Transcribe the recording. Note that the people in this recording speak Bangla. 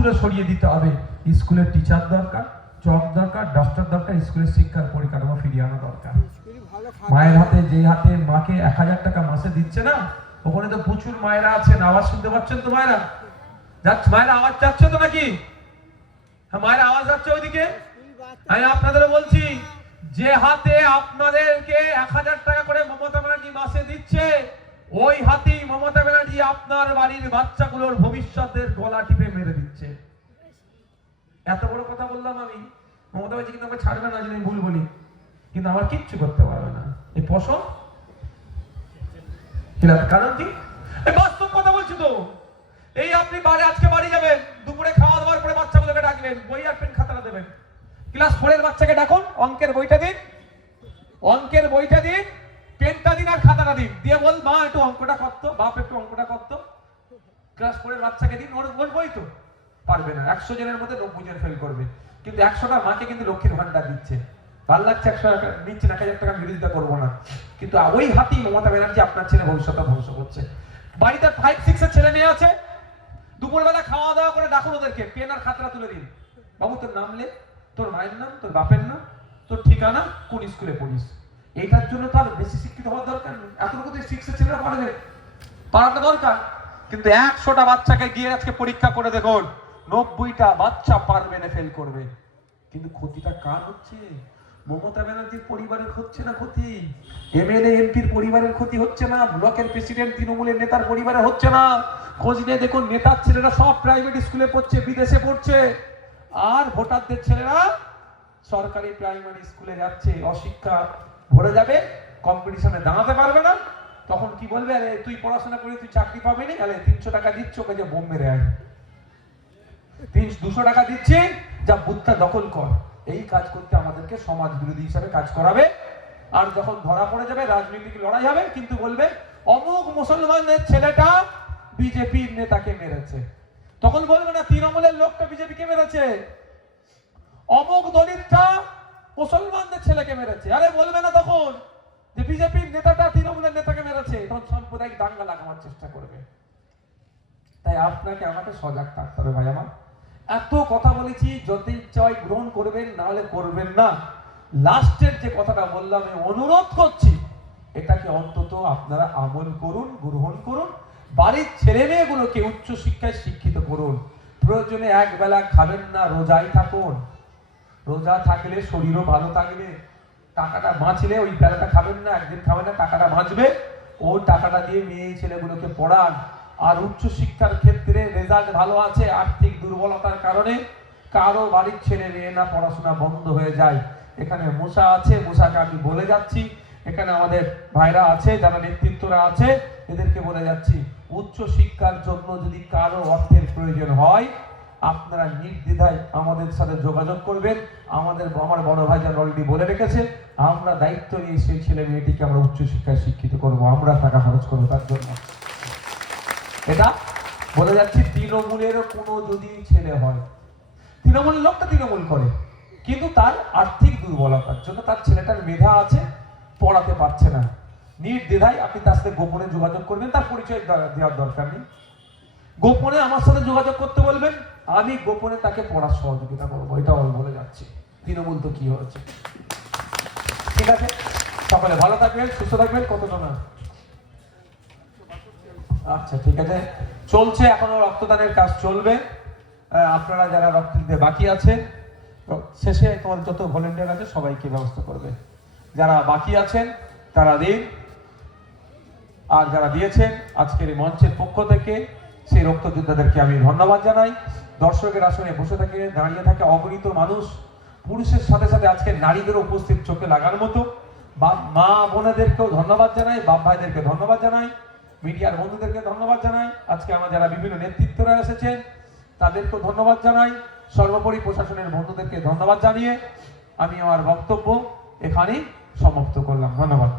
দূরে সরিয়ে দিতে হবে। স্কুলের টিচার দরকার, চক দরকার, ডাস্টার দরকার, স্কুলের শিক্ষার পরিকাঠামো ফিরিয়ে আনা দরকার। মায়ের হাতে, যে হাতে মাকে 1000 টাকা মাসে দিচ্ছে না, ওখানে তো প্রচুর মায়েরা আছেন। আওয়াজ শুনতে পাচ্ছেন তো মায়েরা? যাচ্ছে মায়েরা, আওয়াজ যাচ্ছে তো নাকি? হ্যাঁ, মায়েরা আওয়াজ যাচ্ছে ওইদিকে। আমি আপনাদের বলছি, যে হাতে আপনাদেরকে 1000 টাকা করে মমতা ব্যানার্জি মাসে দিচ্ছে, ওই হাতেই মমতা ব্যানার্জি আপনার বাড়ির বাচ্চাগুলোর ভবিষ্যতের গলা টিপে মেরে দিচ্ছে। এত বড় কথা বললাম আমি। মমতা ব্যানার্জি কিন্তু আমাকে ছাড়বে না যদি আমি ভুল বলি, কিন্তু আমার কিচ্ছু করতে পারবে না এই পশম। কারণ কি? এই বাস্তব কথা বলছি তো। এই আপনি আজকে বাড়ি যাবেন, দুপুরে খাওয়া দাওয়ার পরে বাচ্চাগুলোকে ডাকবেন, বই আর পেন খাতাটা দেবেন। ক্লাস 4 এর বাচ্চাকে ডাকুন, অঙ্কের বইটা দিন, পেনটা দিন আর খাতাটা দিন, দিয়ে বল মা একটু অঙ্কটা করতো, বাপ একটু অঙ্কটা করতো। ক্লাস 4 এর বাচ্চাকে দিন, ওর বই তো পারবে না। 100 জনের মধ্যে 90 জন ফেল করবে, কিন্তু 100টা মাকে কিন্তু লক্ষ্মীর ভান্ডার দিচ্ছে। ভালো লাগছে, 100 টাকা নিচ্ছে, 1000 টাকা বিরোধিতা করবো না, কিন্তু ওই হাতেই মমতা ব্যানার্জি আপনার ছেলে ভবিষ্যৎ ধ্বংস করছে। বাড়িতে 5-6 এর ছেলে মেয়ে আছে, দুপুরবেলা খাওয়া দাওয়া করে ডাকুন ওদেরকে, পেন আর খাতাটা তুলে দিন। বাবু তোর নাম লে, তোর মায়ের নাম, তোর বাপের নাম, তোর ঠিকানা, কোন স্কুলে পড়িস। এইটার জন্য তার বেশি শিক্ষিত হওয়ার দরকার নেই, এতটুকু তো 6 এর ছেলেরা পারবে, পারাটা দরকার। কিন্তু 100টা বাচ্চাকে গিয়ে আজকে পরীক্ষা করে দেখুন, 90টা বাচ্চা পারবে না, ফেল করবে। কিন্তু ক্ষতিটা কার হচ্ছে? মমতা ব্যানার্জির পরিবারের হচ্ছে না ক্ষতি, এমএলএ এমপির পরিবারের ক্ষতি হচ্ছে না, ব্লকের প্রেসিডেন্ট তৃণমূলের নেতার পরিবারে হচ্ছে না। খোঁজ নিয়ে দেখুন, নেতার ছেলেরা সব প্রাইভেট স্কুলে পড়ছে, বিদেশে পড়ছে, আর ভোটারদের ছেলেরা সরকারি প্রাইমারি স্কুলে যাচ্ছে। অশিক্ষা ভরে যাবে, কম্পিটিশনে দাঁড়াতে পারবে না, তখন কি বলবে? আরে তুই পড়াশোনা করে তুই চাকরি পাবি না, আরে 300 টাকা দিচ্ছ, ওকে যে বোম মেরে আয়, 200 টাকা দিচ্ছে, যা বুথটা দখল কর। এই কাজ করতে আমাদেরকে সমাজ বিরোধী হিসাবে কাজ করাবে। আর যখন ধরা পড়ে যাবে, রাজনৈতিক লড়াই হবে, কিন্তু বলবে অমুক মুসলমানদের ছেলেটা বিজেপির নেতাকে মেরেছে, তখন বলবে না তৃণমূলের লোকটা বিজেপিকে মেরেছে, অমুক দলিতটা মুসলমানদের ছেলেকে মেরেছে। আরে বলবে না তখন যে বিজেপির নেতাটা তৃণমূলের নেতাকে মেরেছে, তখন সাম্প্রদায়িক দাঙ্গা লাগানোর চেষ্টা করবে। তাই আপনাকে আমাকে সজাগ থাকতে হবে ভাই আমার। এত কথা বলেছি, যদি চাই গ্রহণ করবেন, না হলে করবেন না। লাস্টের যে কথাটা বললাম, আমি অনুরোধ করছি, এটাকে অন্তত আপনারা আমল করুন, গ্রহণ করুন। বাড়ির ছেলে মেয়েগুলোকে উচ্চ শিক্ষায় শিক্ষিত করুন। প্রয়োজনে এক বেলা খাবেন না, রোজাই থাকুন। রোজা থাকলে শরীরও ভালো থাকবে, টাকাটা বাঁচলে ওই বেলাটা খাবেন না, একদিন খাবেন না, টাকাটা বাঁচবে, ওই টাকাটা দিয়ে মেয়ে ছেলেগুলোকে পড়ান। আর উচ্চ শিক্ষার ক্ষেত্রে রেজাল্ট ভালো আছে, আর্থিক দুর্বলতার কারণে কারো বাড়ির ছেলে মেয়ে না পড়াশোনা বন্ধ হয়ে যায়। এখানে মুসা আছে, মুসাকে আমি বলে যাচ্ছি, এখানে আমাদের ভাইরা আছে যারা নেতৃত্বরা আছে, এদেরকে বলে যাচ্ছি, উচ্চ শিক্ষার জন্য যদি কারো অর্থের প্রয়োজন হয়, আপনারা নির্দ্বিধায় আমাদের সাথে যোগাযোগ করবেন। আমার বড় ভাই যারা অলরেডি বলে রেখেছে, আমরা দায়িত্ব নিয়ে সেই ছেলে মেয়েটিকে আমরা উচ্চ শিক্ষায় শিক্ষিত করবো, আমরা টাকা খরচ করবো তার জন্য। এটা বলে যাচ্ছি, তৃণমূলেরও কোনো যদি ছেলে হয়, তৃণমূলের লোকটা তৃণমূল করে, কিন্তু তার আর্থিক দুর্বলতার জন্য তার ছেলেটার মেধা আছে, পড়াতে পারছে না, নির্দ্বিধায় আপনি তার সাথে গোপনে যোগাযোগ করবেন, তার পরিচয় দেওয়ার দরকার নেই। গোপনে আমার সাথে যোগাযোগ করতে বলবেন, আমি গোপনে তাকে পড়ার সহযোগিতা করবো। এটা বলে যাচ্ছি, তৃণমূল তো কি হয়েছে। ঠিক আছে, সকলে ভালো থাকবেন, সুস্থ থাকবেন। কতটা না, আচ্ছা ঠিক আছে, চলছে এখনো রক্তদানের কাজ চলবে। আপনারা যারা রক্ত দিতে বাকি আছে, শেষে তোমার যত ভলেন্টিয়ার আছে সবাইকে ব্যবস্থা করবে। যারা বাকি আছেন তারা দিন, আর যারা দিয়েছেন আজকের এই মঞ্চের পক্ষ থেকে সেই রক্তযোদ্ধাদেরকে আমি ধন্যবাদ জানাই। দর্শকের আসনে বসে থাকে, দাঁড়িয়ে থাকে অগণিত মানুষ, পুরুষের সাথে সাথে আজকে নারীদের উপস্থিত চোখে লাগার মতো। মা বোনেদেরকেও ধন্যবাদ জানাই, বাপ ভাইদেরকে ধন্যবাদ জানাই, মিডিয়ার বন্ধুদেরকে ধন্যবাদ জানাই। আজকে আমার যারা বিভিন্ন নেতৃত্বরা এসেছেন তাদেরকেও ধন্যবাদ জানাই। সর্বোপরি প্রশাসনের বন্ধুদেরকে ধন্যবাদ জানিয়ে আমি আমার বক্তব্য এখানেই সমাপ্ত করলাম। ধন্যবাদ।